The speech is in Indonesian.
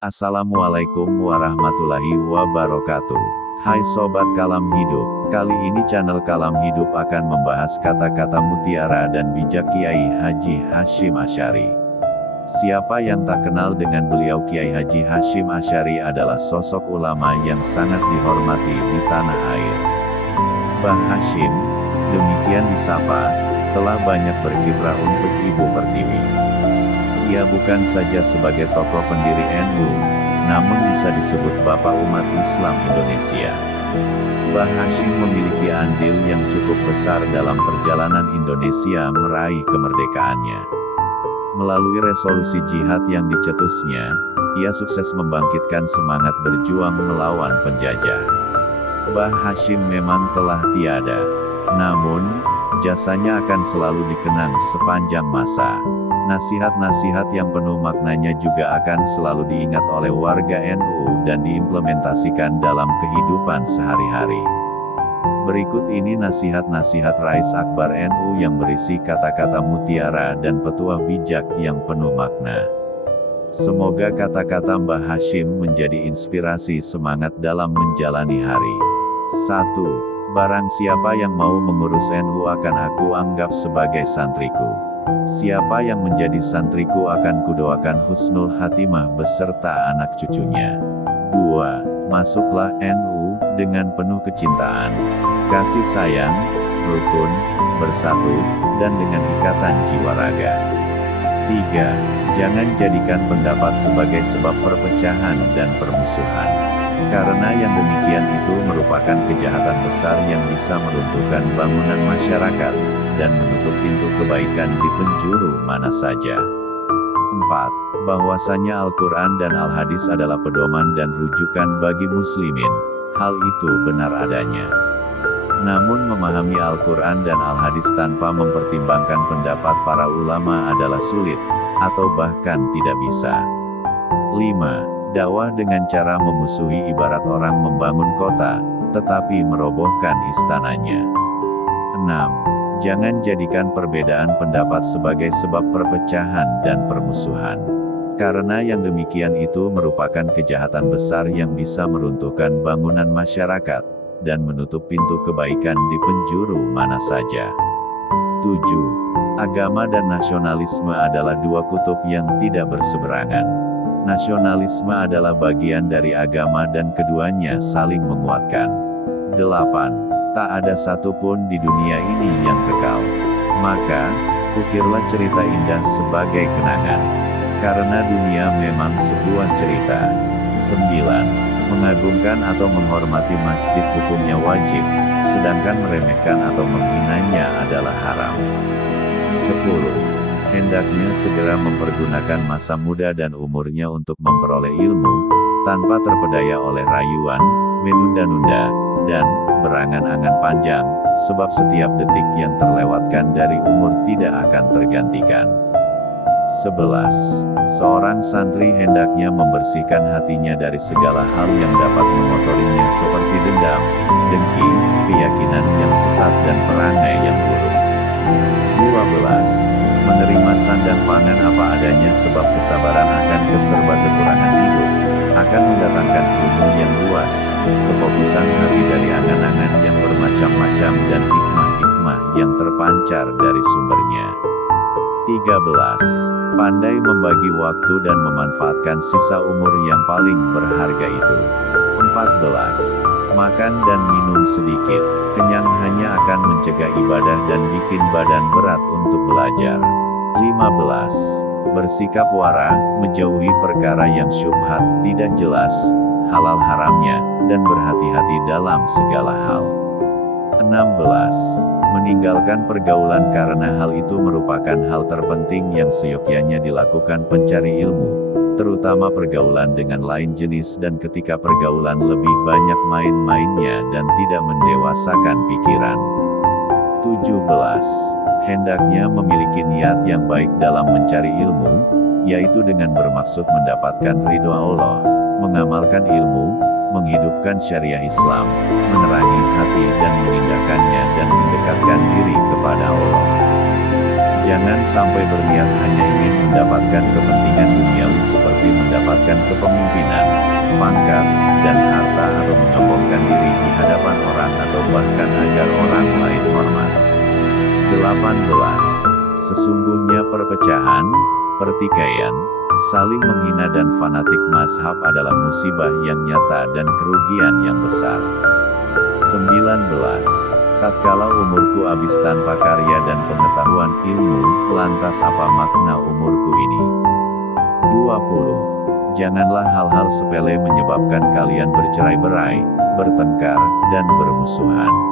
Assalamualaikum warahmatullahi wabarakatuh. Hai Sobat Kalam Hidup, kali ini channel Kalam Hidup akan membahas kata-kata mutiara dan bijak Kiai Haji Hasyim Asy'ari. Siapa yang tak kenal dengan beliau? Kiai Haji Hasyim Asy'ari adalah sosok ulama yang sangat dihormati di tanah air. Bah Hasyim, demikian disapa, telah banyak berkiprah untuk Ibu Pertiwi. Ia bukan saja sebagai tokoh pendiri NU, namun bisa disebut Bapak Umat Islam Indonesia. Bah Hasyim memiliki andil yang cukup besar dalam perjalanan Indonesia meraih kemerdekaannya. Melalui resolusi jihad yang dicetusnya, ia sukses membangkitkan semangat berjuang melawan penjajah. Bah Hasyim memang telah tiada, namun, jasanya akan selalu dikenang sepanjang masa. Nasihat-nasihat yang penuh maknanya juga akan selalu diingat oleh warga NU dan diimplementasikan dalam kehidupan sehari-hari. Berikut ini nasihat-nasihat Rais Akbar NU yang berisi kata-kata mutiara dan petuah bijak yang penuh makna. Semoga kata-kata Mbah Hasyim menjadi inspirasi semangat dalam menjalani hari. 1. Barang siapa yang mau mengurus NU akan aku anggap sebagai santriku. Siapa yang menjadi santriku akan kudoakan husnul khatimah beserta anak cucunya. 2. Masuklah NU dengan penuh kecintaan, kasih sayang, rukun, bersatu, dan dengan ikatan jiwa raga. 3. Jangan jadikan pendapat sebagai sebab perpecahan dan permusuhan. Karena yang demikian itu merupakan kejahatan besar yang bisa meruntuhkan bangunan masyarakat, dan menutup pintu kebaikan di penjuru mana saja. 4. Bahwasanya Al-Quran dan Al-Hadis adalah pedoman dan rujukan bagi muslimin. Hal itu benar adanya. Namun memahami Al-Quran dan Al-Hadis tanpa mempertimbangkan pendapat para ulama adalah sulit, atau bahkan tidak bisa. 5. Dakwah dengan cara memusuhi ibarat orang membangun kota, tetapi merobohkan istananya. 6. Jangan jadikan perbedaan pendapat sebagai sebab perpecahan dan permusuhan. Karena yang demikian itu merupakan kejahatan besar yang bisa meruntuhkan bangunan masyarakat, dan menutup pintu kebaikan di penjuru mana saja. 7. Agama dan nasionalisme adalah dua kutub yang tidak berseberangan. Nasionalisme adalah bagian dari agama dan keduanya saling menguatkan. 8. Tak ada satupun di dunia ini yang kekal. Maka, ukirlah cerita indah sebagai kenangan. Karena dunia memang sebuah cerita. 9. Mengagungkan atau menghormati masjid hukumnya wajib, sedangkan meremehkan atau menghinanya adalah haram. 10. Hendaknya segera mempergunakan masa muda dan umurnya untuk memperoleh ilmu, tanpa terpedaya oleh rayuan, menunda-nunda, dan berangan-angan panjang, sebab setiap detik yang terlewatkan dari umur tidak akan tergantikan. 11. Seorang santri hendaknya membersihkan hatinya dari segala hal yang dapat mengotorinya seperti dendam, dengki, keyakinan yang sesat dan perangai yang buruk. 12. Menerima sandang pangan apa adanya sebab kesabaran akan keserba kekurangan hidup, akan mendatangkan ilmu yang luas, kefokusan hati dari angan-angan yang bermacam-macam dan hikmah-hikmah yang terpancar dari sumbernya. 13. Pandai membagi waktu dan memanfaatkan sisa umur yang paling berharga itu. 14. Makan dan minum sedikit, kenyang hanya akan mencegah ibadah dan bikin badan berat untuk belajar. 15. Bersikap wara, menjauhi perkara yang syubhat, tidak jelas, halal haramnya, dan berhati-hati dalam segala hal. 16. Meninggalkan pergaulan karena hal itu merupakan hal terpenting yang seyogyanya dilakukan pencari ilmu, terutama pergaulan dengan lain jenis dan ketika pergaulan lebih banyak main-mainnya dan tidak mendewasakan pikiran. 17. Hendaknya memiliki niat yang baik dalam mencari ilmu, yaitu dengan bermaksud mendapatkan ridho Allah, mengamalkan ilmu, menghidupkan syariah Islam, menerangi hati dan mengindahkannya dan mendekatkan diri kepada Allah. Jangan sampai berniat hanya ingin mendapatkan kepentingan duniawi seperti mendapatkan kepemimpinan, pangkat, dan harta atau menyombongkan diri di hadapan orang atau bahkan agar orang lain hormat. 18. Sesungguhnya perpecahan, pertikaian, saling menghina dan fanatik mazhab adalah musibah yang nyata dan kerugian yang besar. 19. Tatkala umurku habis tanpa karya dan pengetahuan ilmu, lantas apa makna umurku ini? 20. Janganlah hal-hal sepele menyebabkan kalian bercerai-berai, bertengkar, dan bermusuhan.